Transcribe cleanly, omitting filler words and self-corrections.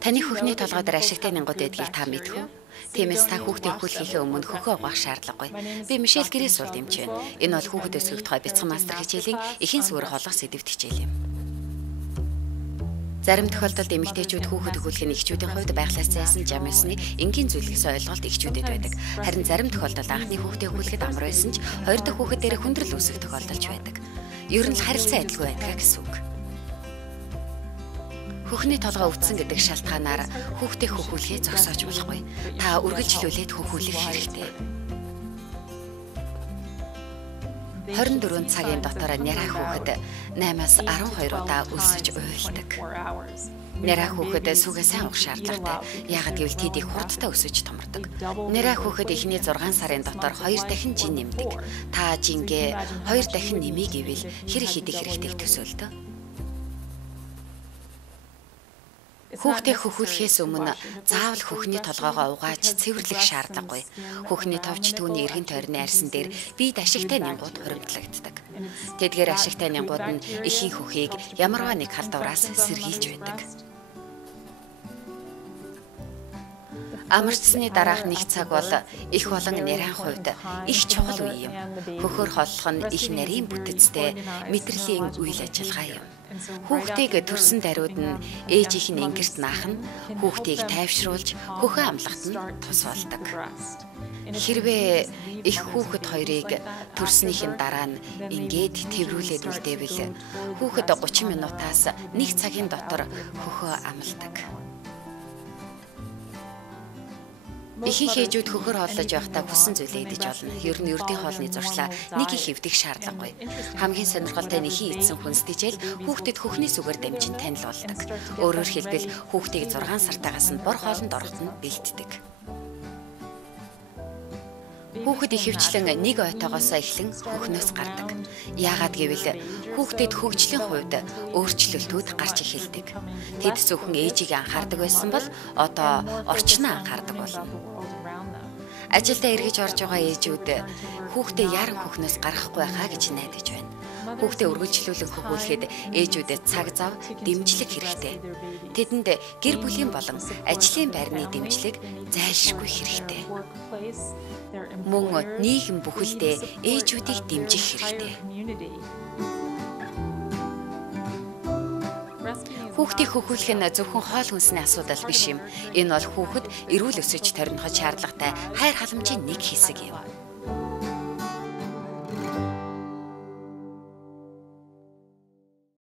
Таны хөхний толгой дээр ашигтай нянгууд байдгийг та мэдэх үү? Тиймээс та хүүхдээ хөхлөхийнхээ өмнө хөхөө угаах шаардлагагүй. Би Мишель Гэрээс суулж дэмжиж байна. Энэ бол хүүхэд өсгөх тухай бяцхан мастер хичээлийн эхийн суурь холох сэдвт хичээл юм. Зарим тохиолдолд эмэгтэйчүүд хүүхэд өгүүлэх нь эхчүүдийн хувьд байглаас зайсан жамсны энгийн зүйл гэсэн ойлголт эхчүүдэд байдаг. Харин зарим тохиолдолд анхны хүүхдээ өгүүлэхэд амар байсан ч хоёр дахь хүүхэд дээр хүндрэл үүсэх тохиолдолж байдаг. Ер нь л харилцаа адилгүй байдаг гэсэн үг. Хөхний толгой өвдсөн гэдэг шалтгаанаар хүүхдээ хөхүүлэхээ зогсоож болохгүй. Та үргэлжлүүлээд хөхүүлэх хэрэгтэй. 24 цагийн дотор няраа хүүхэд 8-аас 12 удаа өлсөж уйлдаг. Няраа хүүхэд сүгэ сайн уух шаардлагатай. Яагад гэвэл тэд их хурдтай өсөж томордог. Няраа хүүхэд эхний 6 сарын дотор 2 дахин жин нэмдэг. Та жингээ 2 дахин нэмий гэвэл хэрэг хийх хэрэгтэй төсөөлтөө. Хүүхдээ хөхүүлэхээс өмнө заавал хөхний толгоогоо угааж цэвэрлэх шаардлагагүй. Хөхний товч түүний эргэн тойрны арьсан дээр биед ашигтай нянгууд хуримтлагддаг. Тэдгээр ашигтай нянгууд нь эхийн хөхийг ямарваа нэг халдвараас сэргийлж байдаг. Амарчсны дараах нэг цаг бол их болон нарийн хувьд их чухал үе юм. Хөхөөр холлох нь их нарийн бүтэцтэй мэдрэлийн үйл ажиллагаа юм. Хүүхдийг төрсөн даруйд нь ээжийнх нь ингэрт наах нь хүүхдийг тайвшруулж хөхөө амлахад нь тус болдог. Хэрвээ их хүүхэд хоёрыг төрснийхэн дараа нь ингээд тэрвүүлээд үлдээвэл хүүхэд 30 минутаас 1 цагийн дотор хөхөө амладаг. Ихэнх ээжүүд хөхөр хооллож явахдаа хүссэн зүйлээ идэж болно. Ер нь ердийн хоолны зуршлаа нэг их хэвдэх шаардлагагүй. Хамгийн сонирхолтой нь эхийн эзэн хүнстэжэл хүүхдэд хөхний сүгээр дамжин танил болдог. Өөрөөр хэлбэл хүүхдийг 6 сартаагаас нь бор хоолнд ороход нь бэлддэг. Хүүхэд ихэвчлэн нэг ойтоогоос эхлэн хөхнөөс гардаг. Яагаад гэвэл хүүхдэд хөгжлийн хувьд өөрчлөлтүүд гарч эхэлдэг. Тэд зөвхөн ээжийг анхаардаг байсан бол одоо орчноо анхаардаг болно. Ажилдаа эргэж орж байгаа ээжүүд хүүхдээ яран хөхнөөс гаргахгүй байхаа гэж найдаж байна. Хүүхдээ үргэлжлүүлэн хөхүүлэхэд ээжүүдэд цаг зав дэмжлэг хэрэгтэй. Тэдэнд гэр бүлийн болон ажлын байрны дэмжлэг зайлшгүй хэрэгтэй. Мөн нийгэм бүхэлдээ ээжүүдийг дэмжих хэрэгтэй. Хүүхдийг хөхүүлэх нь зөвхөн хоол хүнсний асуудал биш юм. Энэ бол хүүхэд эрүүл өсөж торноход шаардлагатай хайр халамжийн нэг хэсэг юм.